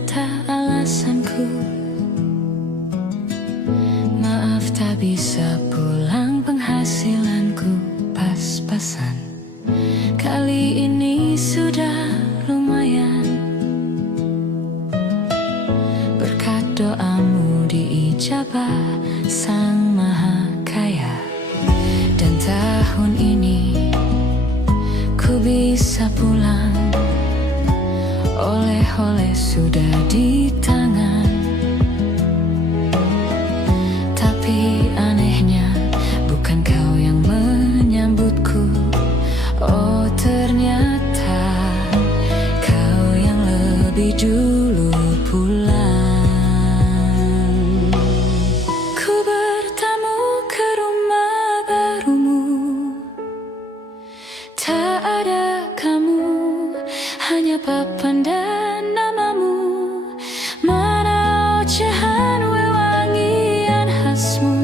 kata alasanku. Maaf tak bisa pulang, penghasilanku pas-pasan. Kali ini sudah lumayan. Berkat doamu diijabah Sang Maha Kaya. Dan tahun ini ku bisa pulang. Oleh-oleh sudah di tangan. Tapi anehnya bukan kau yang menyambutku. Oh, ternyata kau yang lebih dulu pulang. Ku bertamu ke rumah barumu. Tak ada kamu, hanya papan dan namamu. Mana ocehan wewangian khasmu.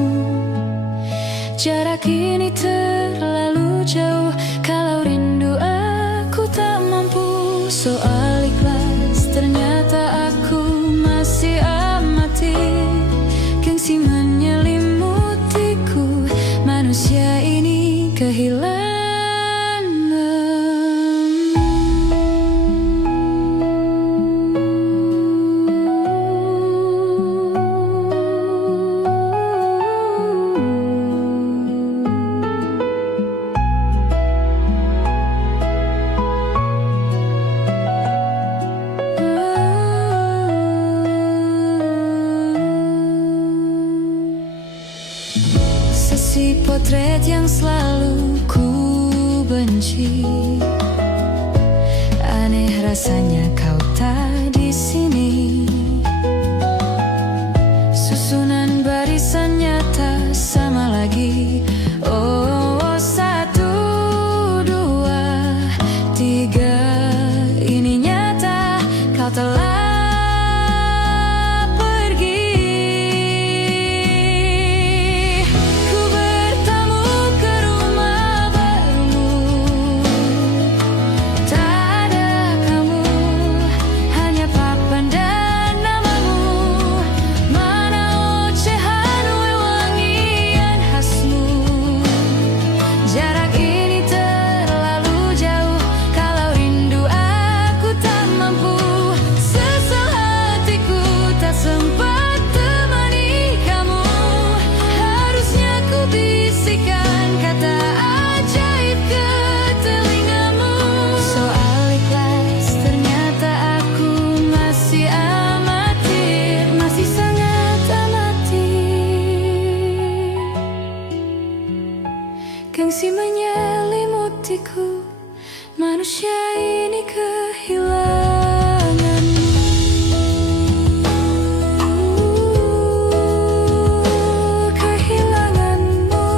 Jarak ini terlalu jauh, kalau rindu aku tak mampu. Soal ikhlas ternyata aku masih amatir. Gengsi menyelimutiku, manusia ini kehilangan. Sesi potret yang selalu ku benci. Aneh rasanya kau tak di sini. Susunan barisannya tak sama lagi. Oh, 1, 2, 3. Ini nyata, kau telah gengsi menyelimutiku, manusia ini kehilangan. Kehilanganmu.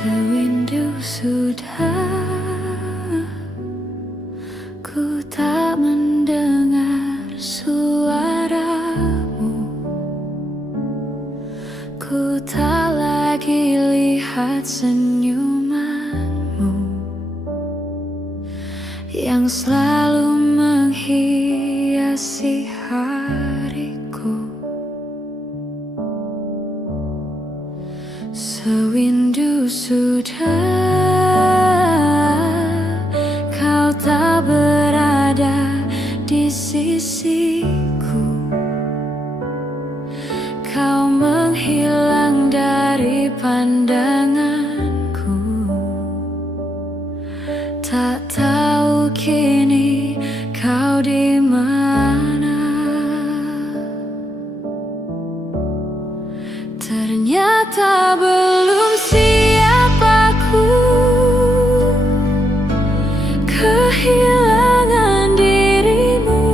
Sewindu sudah ku tak mendengar suaramu. Ku tak lagi lihat senyumanmu yang selalu menghiasi hariku. Sewindu sudah kau tak berada di sisiku. Kau menghilang dari pandanganku. Tak tahu kini kau di mana. Ternyata belum siap aku kehilangan dirimu.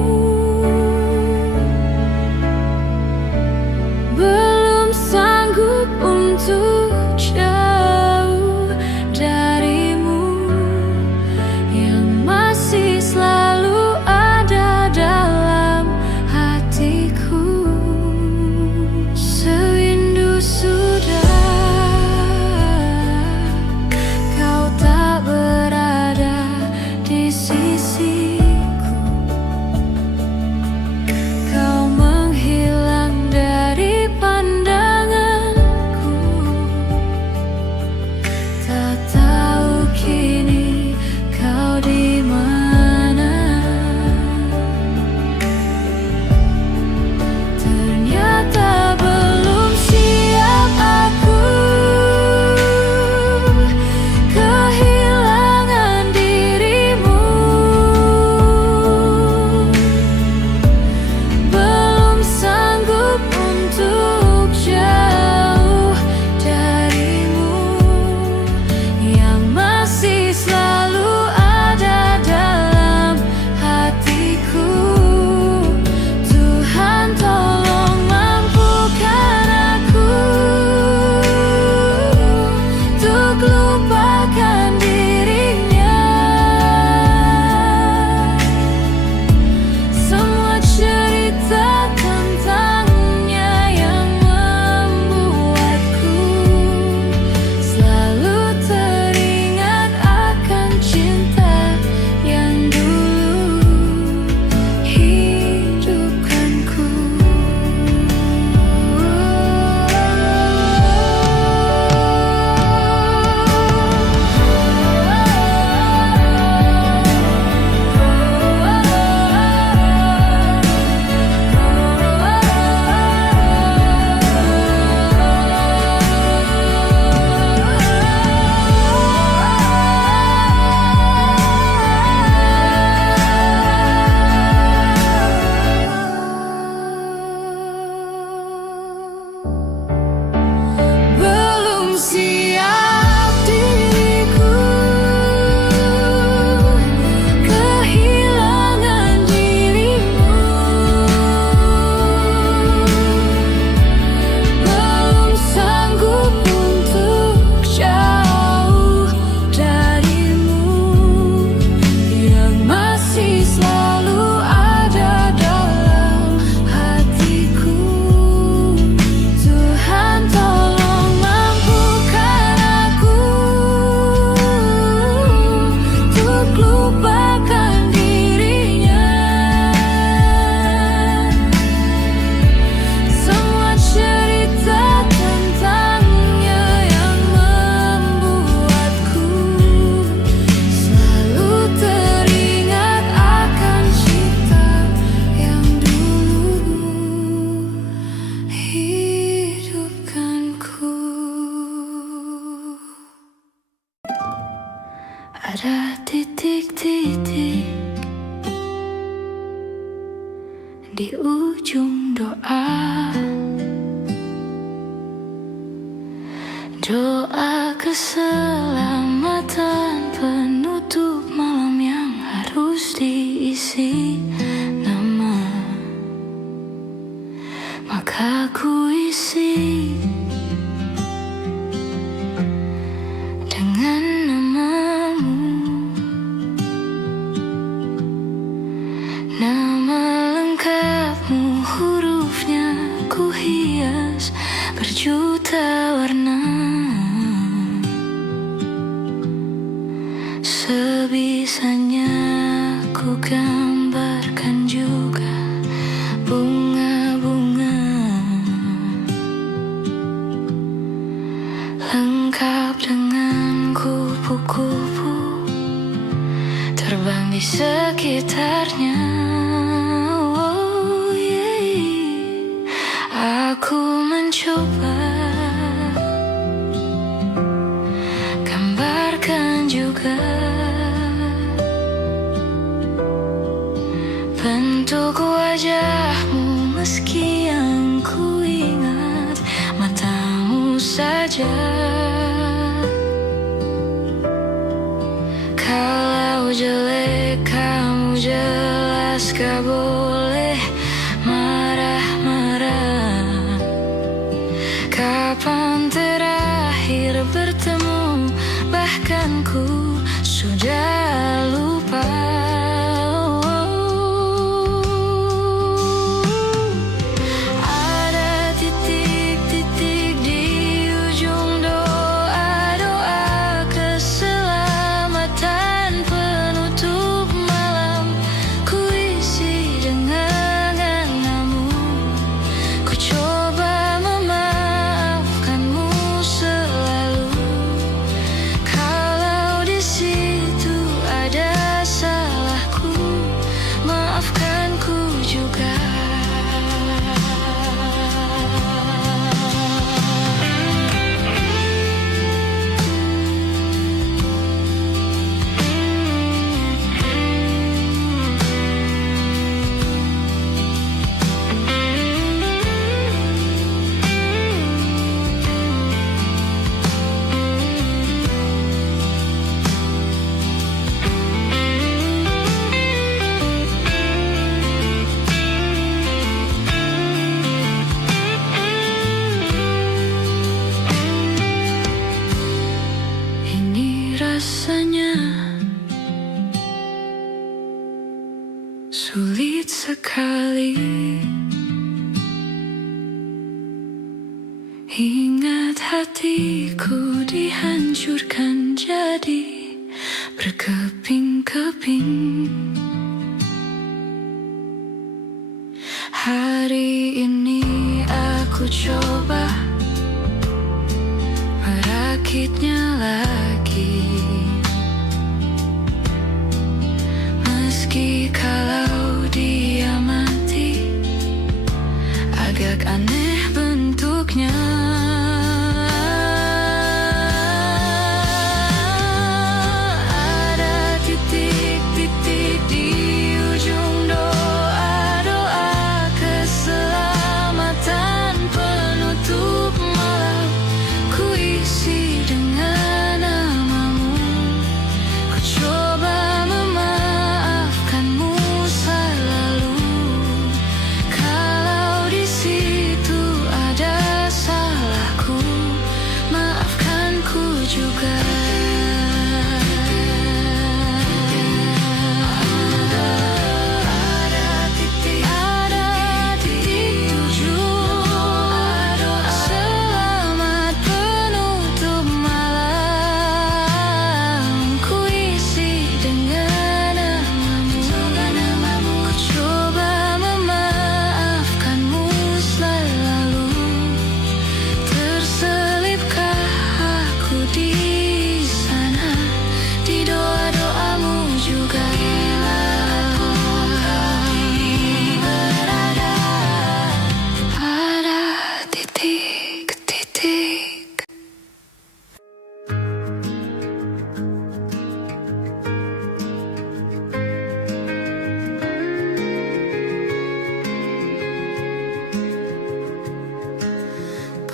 doa, doa keselamatan penutup malam yang harus diisi nama. Maka ku isi dengan namamu, nama lengkapmu, hurufnya ku hias berjuta warna. Sebisanya ku gambarkan juga bunga-bunga, lengkap dengan kupu-kupu terbang di sekitarnya. Oh, yeah. Aku mencoba gambarkan juga bentuk wajahmu, meski yang ku ingat matamu saja. Kalau jelek kamu jelas gak boleh marah-marah. Kapan terakhir bertemu, bahkan ku sudah lupa. Rasanya sulit sekali. Ingat hatiku dihancurkan jadi berkeping-keping. Hari ini aku coba merakitnya lagi, meski kalau dia mati agak aneh bentuknya. Ada titik-titik di ujung doa-doa keselamatan penutup malam. Ku isi dengan namamu, ku coba memaafkanmu selalu. Kalau di situ ada salah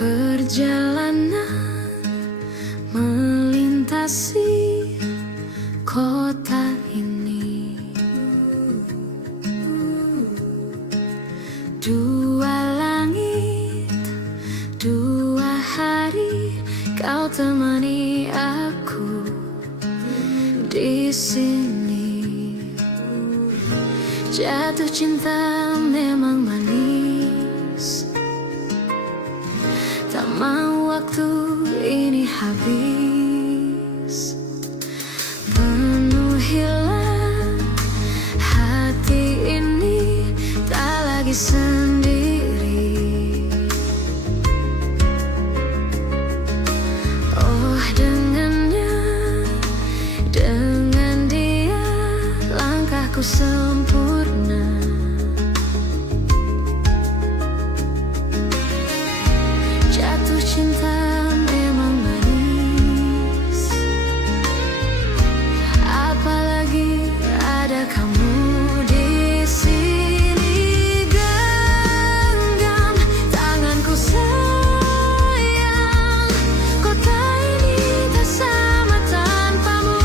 Perjalanan melintasi kota ini, dua langit, dua hari, kau temani aku di sini. Jatuh cinta memang manis, tak mau waktu ini habis. Penuhilah hati ini, tak lagi sendiri. Oh, dengannya, dengan dia, langkahku sempurna. Jatuh cinta memang manis, apalagi ada kamu di sini. Genggam tanganku sayang, kota ini tak sama tanpamu.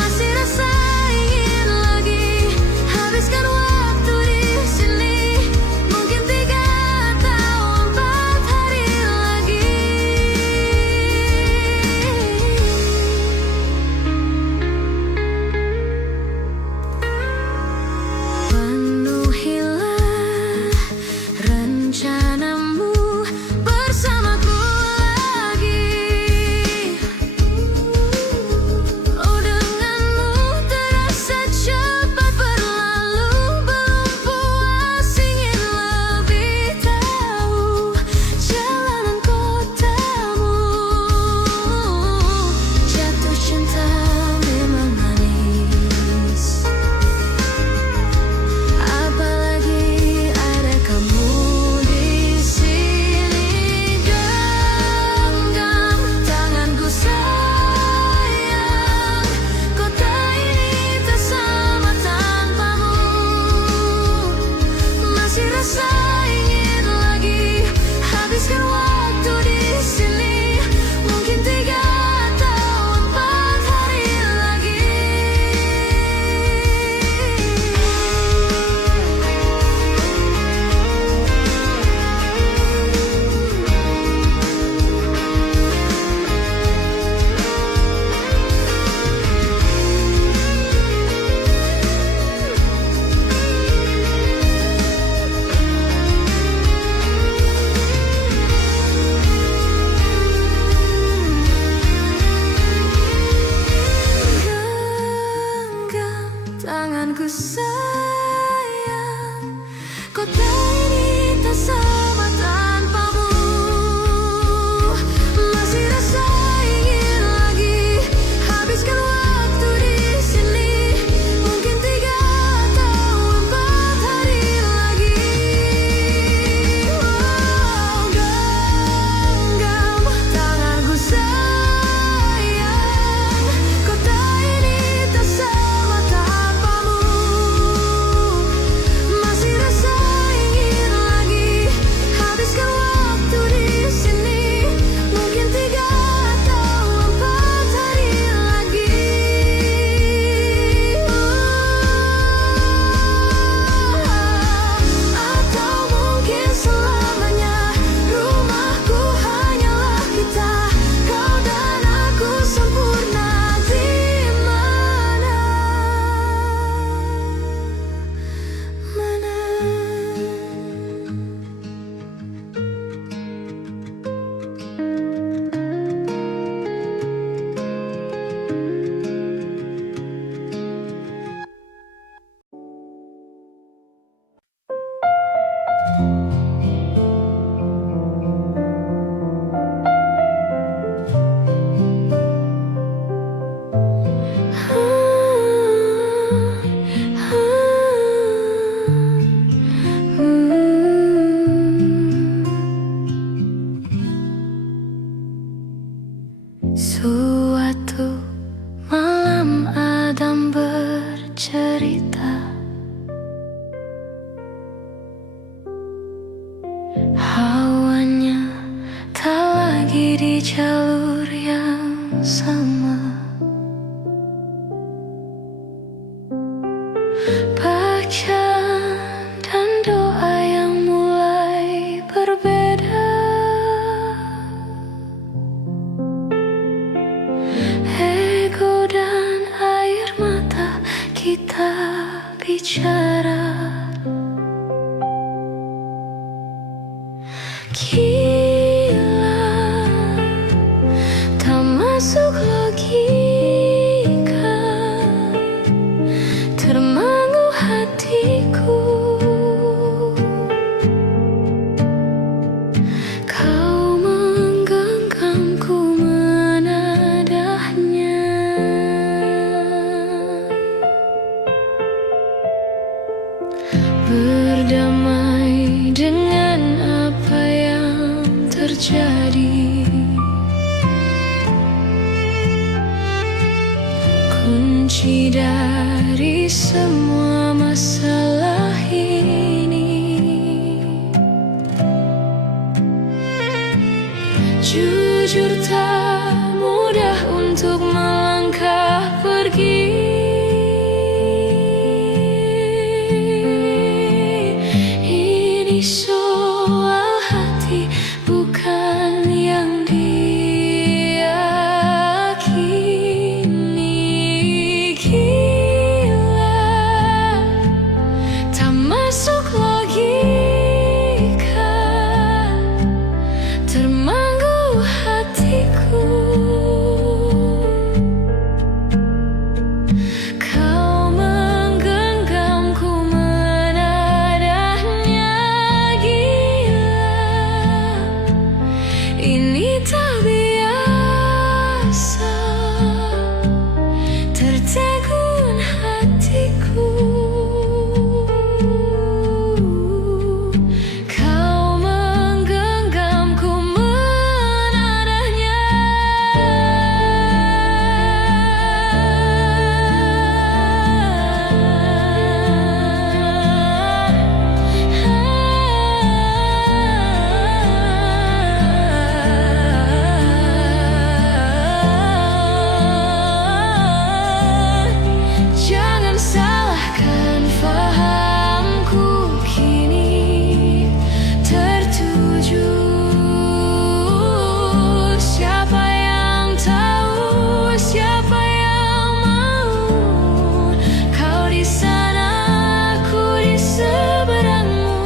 Masih rasa ingin lagi habiskan waktu di sini. Mungkin 3 atau 4 hari lagi. Penuhilah rencanamu bersamaku lagi. Oh, denganmu terasa cepat berlalu. Belum puas ingin lebih tahu jalanan kotamu. Jatuh cinta memang manis, apalagi ada kamu di sini. Genggam tanganku sayang, kota ini tak sama tanpamu. Masih rasa ingin lagi habiskan waktu di sini. Mungkin 3 atau 4 hari lagi. Genggam tanganku sayang, kota ini tak sama tanpamu. Masih rasa ingin lagi habiskan waktu di sini. Mungkin 3 atau 4 hari lagi. Oh, genggam tanganku sayang, kota ini tak sama tanpamu. Masih rasa ingin lagi habiskan waktu di sini. Mungkin 3 atau 4 hari lagi. Atau mungkin selamanya. Rumahku hanyalah kita, kau dan aku sempurna di mana. Suatu malam Adam bercerita, Hawa jalur yang sama. Bacaan dan doa yang mulai berbeda. Ego dan air mata kita bicara. Gila, tak masuk logika, termangu hatiku. Kau menggenggamku menadahnya. Berdamai dengan apa yang terjadi. Kunci dari semua masalah ini. Jujur tak mudah untuk melangkah pergi. Ini soal hati, bukan yang diyakini. Gila, tak masuk logika, termangu hatiku. Kau menggenggamku menadahnya. Gila, ini tak biasa, tertegun hatiku. Kau menggenggamku menadahnya. Jangan salahkan fahamku kini tertuju. Siapa yang tahu, siapa yang mau? Kau di sana, aku di seberangmu.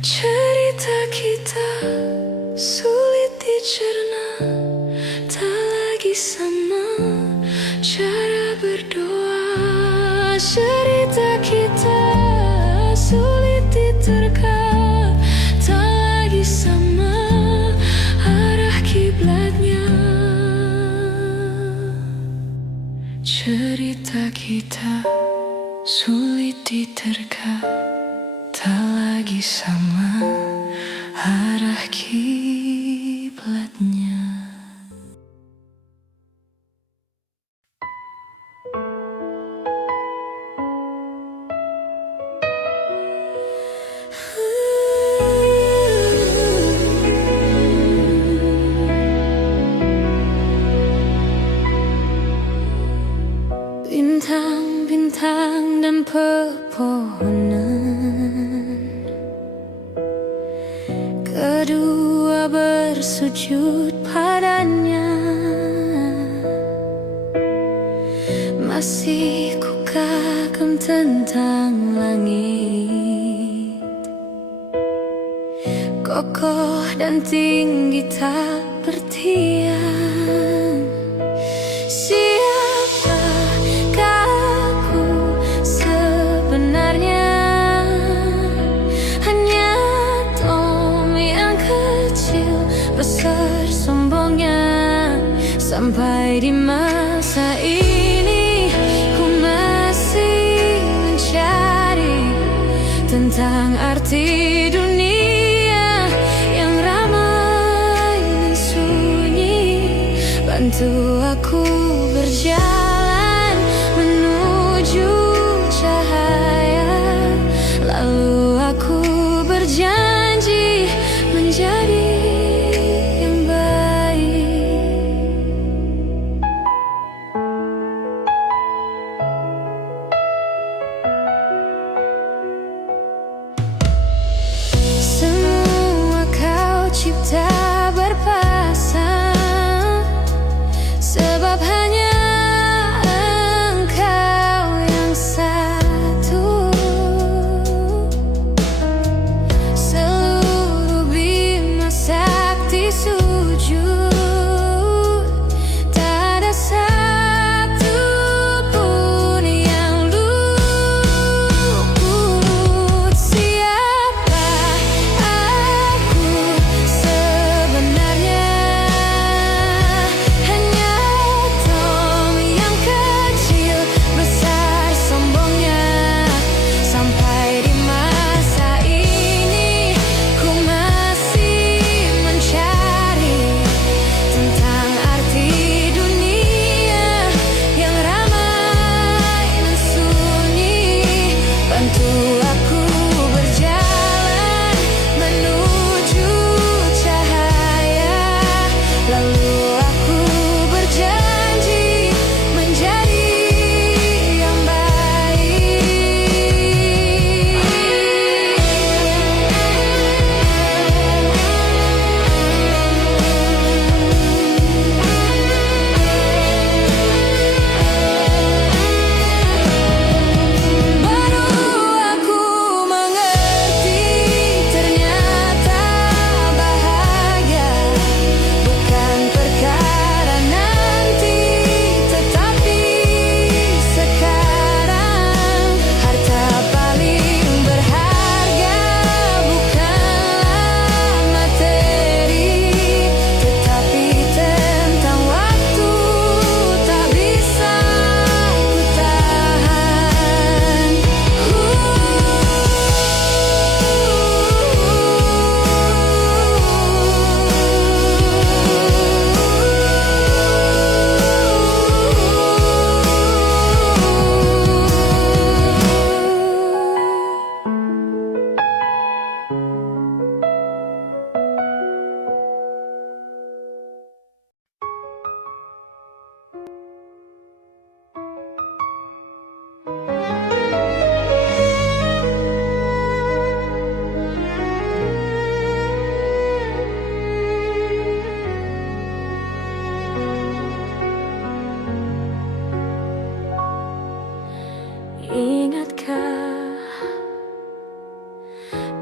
Cerita kita sulit dicerna, tak lagi sama cara berdoa. Cerita kita sulit diterka, tak lagi sama arah kiblatnya. Cerita kita sulit diterka, tak lagi sama arah kiblatnya. Bintang-bintang dan pepohonan, kedua bersujud padanya. Masih ku kagum tentang langit, kokoh dan tinggi tak bertiang. Siapakah aku sebenarnya? Hanya Tom yang kecil besar sombongnya. Sampai di masa ini ku masih mencari tentang arti dunia yang ramai dan sunyi. Bantu aku berjalan menuju cahaya, lalu aku berjanji menjadi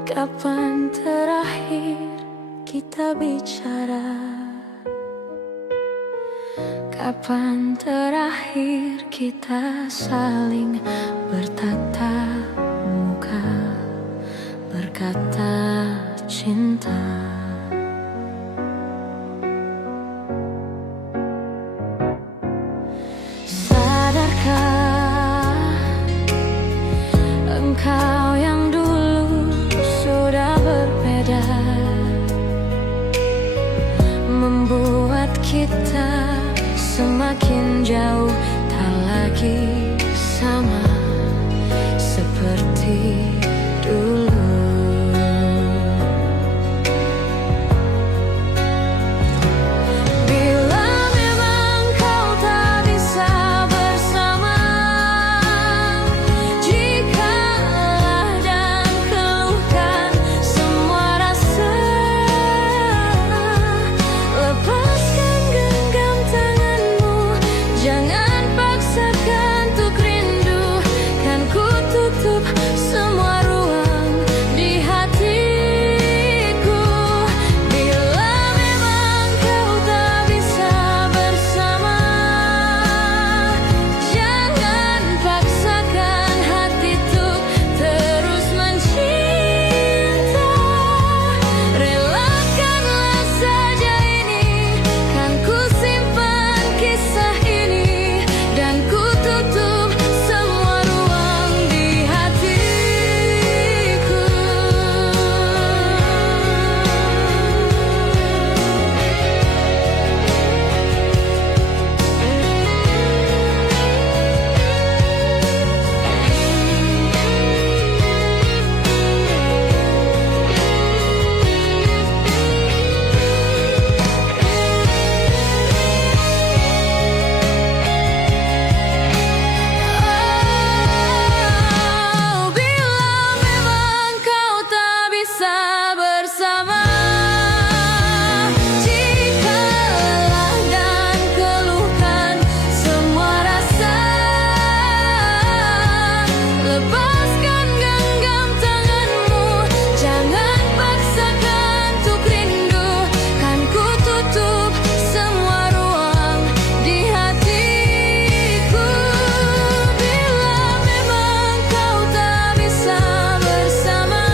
Kapan terakhir kita bicara? Kapan terakhir kita saling bertatap muka, berkata cinta? Sadarkah engkau yang dulu sudah berbeda, membuat kita semakin jauh, tak lagi sama seperti dulu. Bila memang kau tak bisa bersama, jikalah dan keluhkan semua rasa, lepaskan genggam tanganmu, jangan paksakan untuk rindu, kan ku tutup semua ruang di hatiku. Bila memang kau tak bisa bersama, jangan paksakan hati untuk terus mencinta. Relakanlah saja ini, kan ku simpan kisah ini, dan ku tutup semua ruang di hatiku. Oh, bila memang kau tak bisa bersama, jikalah dan keluhkan semua rasa, lepaskan genggam tanganmu, jangan paksakan untuk rindu, kan ku tutup semua ruang di hatiku. Bila memang kau tak bisa bersama,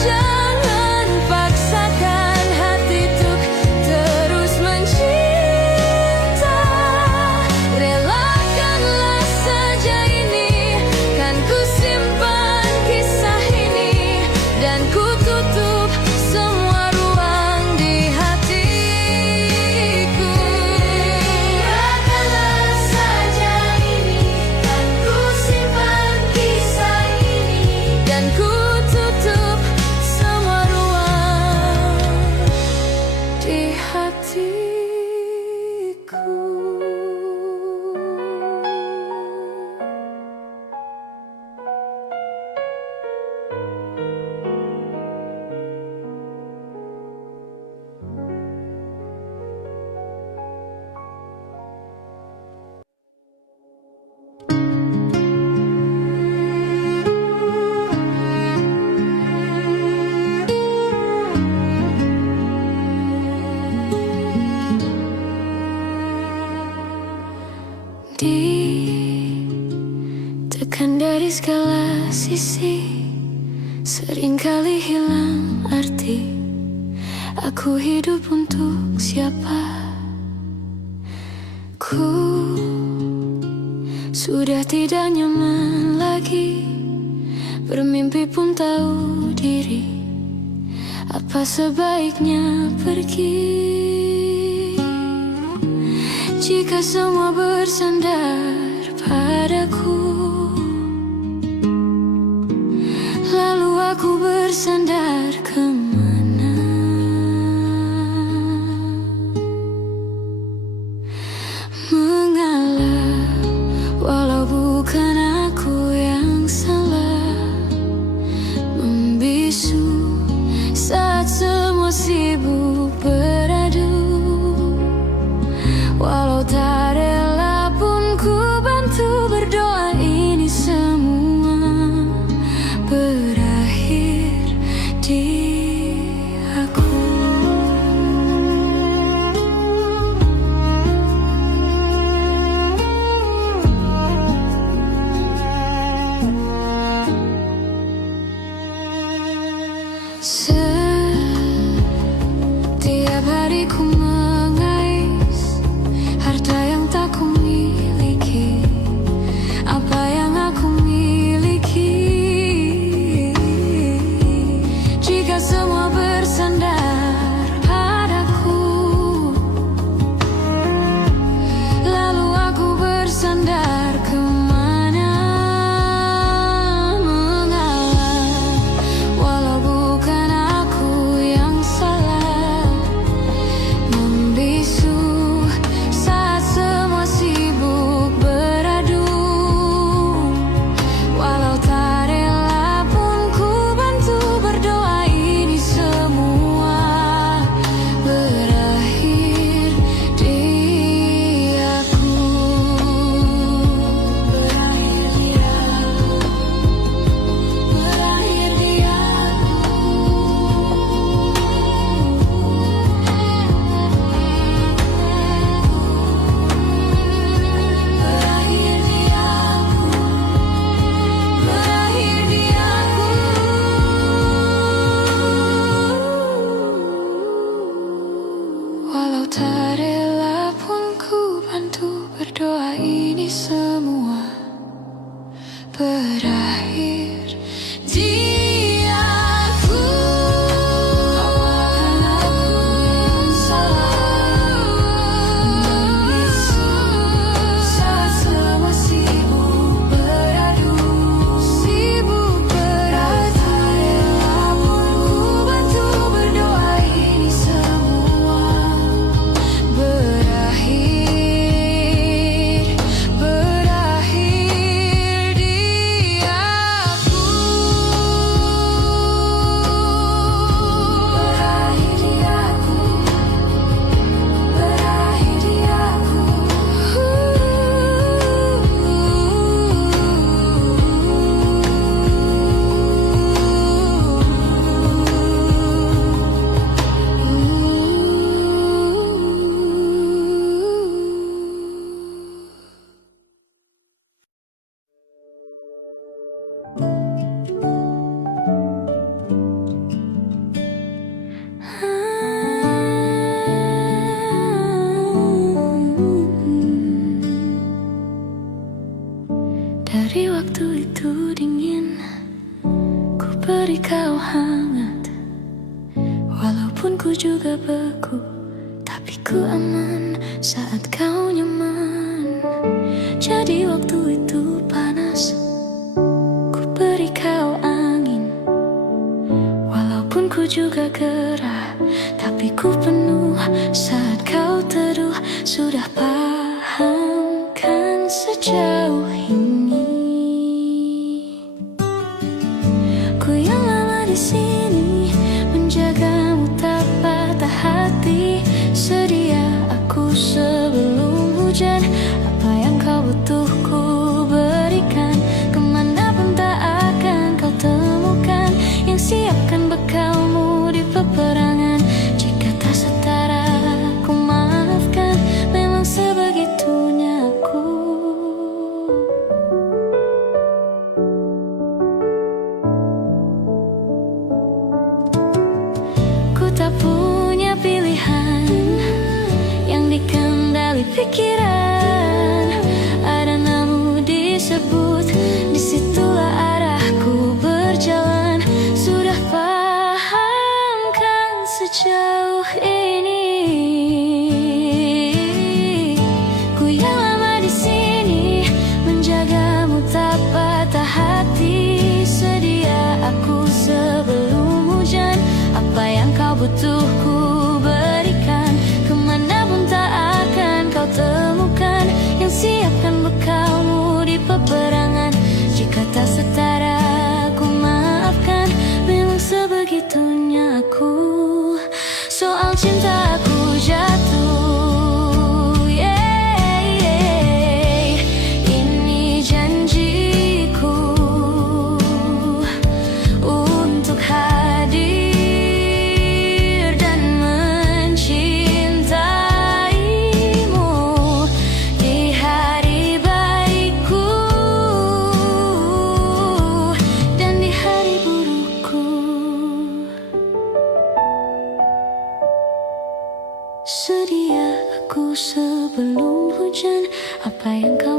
jangan paksakan hati untuk terus mencinta. Relakanlah saja ini, kan ku simpan kisah ini, dan ku tutup semua ruang di hatiku. Relakanlah saja ini, kan ku simpan kisah ini, dan ku tutup semua ruang di hatiku. Ditekan dari segala sisi, seringkali hilang arti. Aku hidup untuk siapa? Ku sudah tidak nyaman lagi, bermimpi pun tahu diri. Apa sebaiknya pergi? Jika semua bersandar padaku, lalu aku bersandar kemana? Mengalah, walau bukan aku yang salah, membisu saat semua sibuk beradu. Walau tak rela pun ku bantu berdoa beri kau hangat, walaupun ku juga beku, tapi ku aman saat kau nyaman. Jadi waktu itu panas, ku beri kau angin, walaupun ku juga gerah, tapi ku penuh saat kau teduh. Sudah paham kan sejauh ini, ku yang lama di sini menjagamu tak patah hati. Sedia aku sebelum hujan, apa yang kau butuh ku berikan. Kemanapun tak akan kau temukan yang siapkan bekalmu di peperangan. Jika tak setara ku maafkan, memang sebegitunya aku. Ku tak punya pilihan yang dikendali pikiran. Ada namamu disebut, disitulah arahku berjalan. Sudah paham kan sejauh ini, ku yang lama di sini menjagamu tak patah hati. Sedia aku sebelum hujan, apa yang kau butuh ku berikan. Kemanapun tak akan kau temukan yang siapkan bekalmu di peperangan. Jika tak setara ku maafkan, memang sebegitunya aku. Soal cinta aku jatuh, yeah, yeah. Ini janjiku untuk hadir dan mencintaimu di hari baikku dan di hari burukku. Sedia aku sebelum hujan, apa yang kau